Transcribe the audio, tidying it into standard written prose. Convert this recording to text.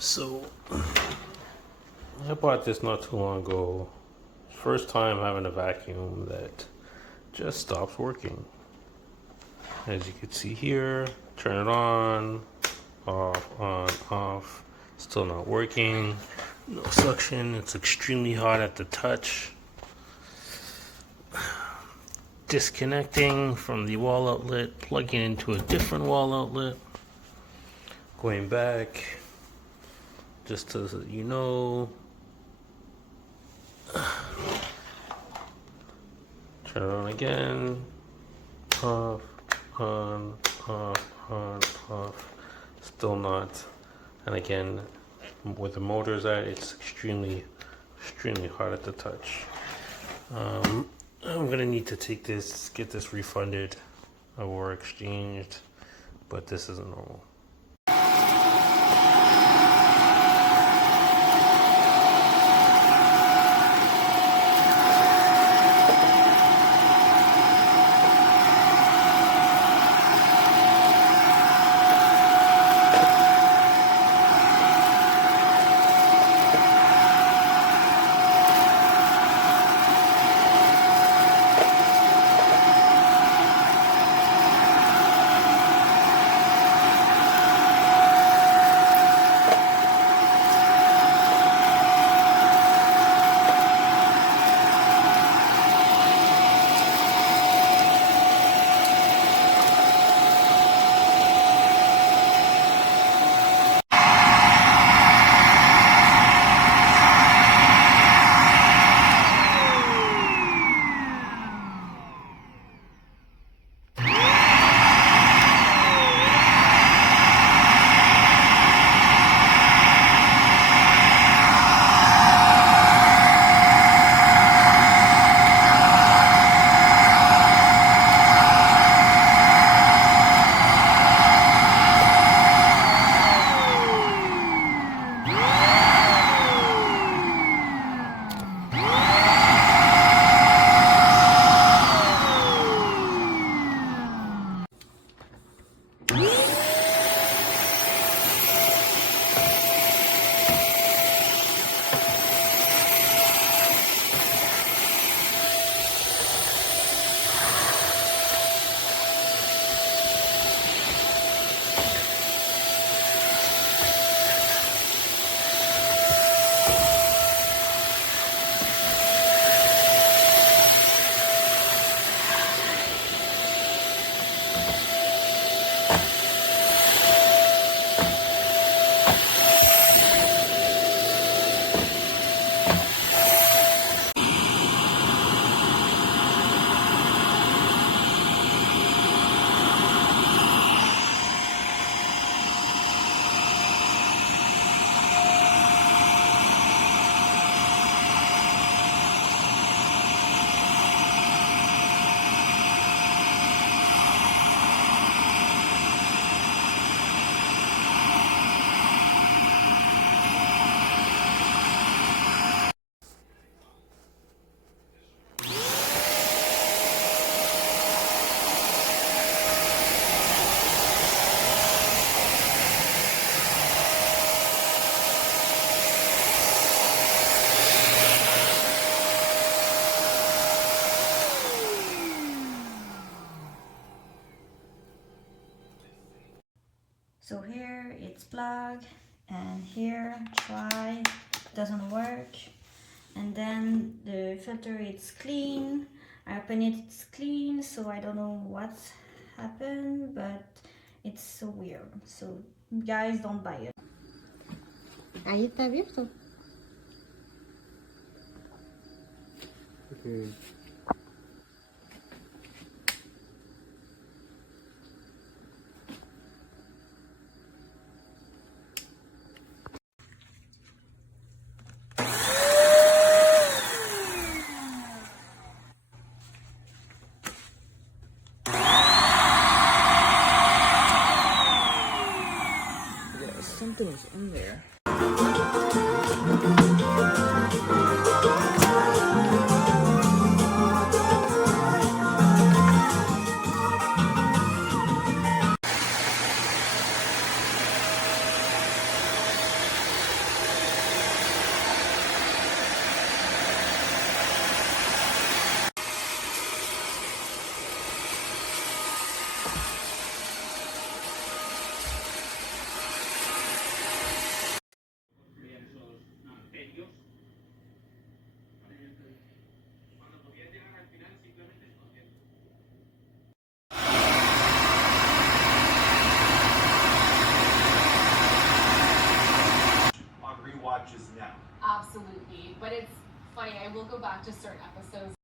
So I bought this not too long ago. First time having a vacuum that just stops working. As you can see here, turn it on, off, still not working. No suction, it's extremely hot at the touch. Disconnecting from the wall outlet, plugging into a different wall outlet. Going back, just so that you know. Turn it on again. Off, on, off. Still not. And again, where the motor's at, it's extremely hard at the touch. I'm gonna need to take this, get this refunded or exchanged, but this isn't normal. So here it's plugged, and here try, doesn't work. And then the filter, it's clean. I open it, it's clean, so I don't know what's happened, but it's so weird. So guys, don't buy it. Aí tá aberto? Okay. Something's in there. will go back to certain episodes.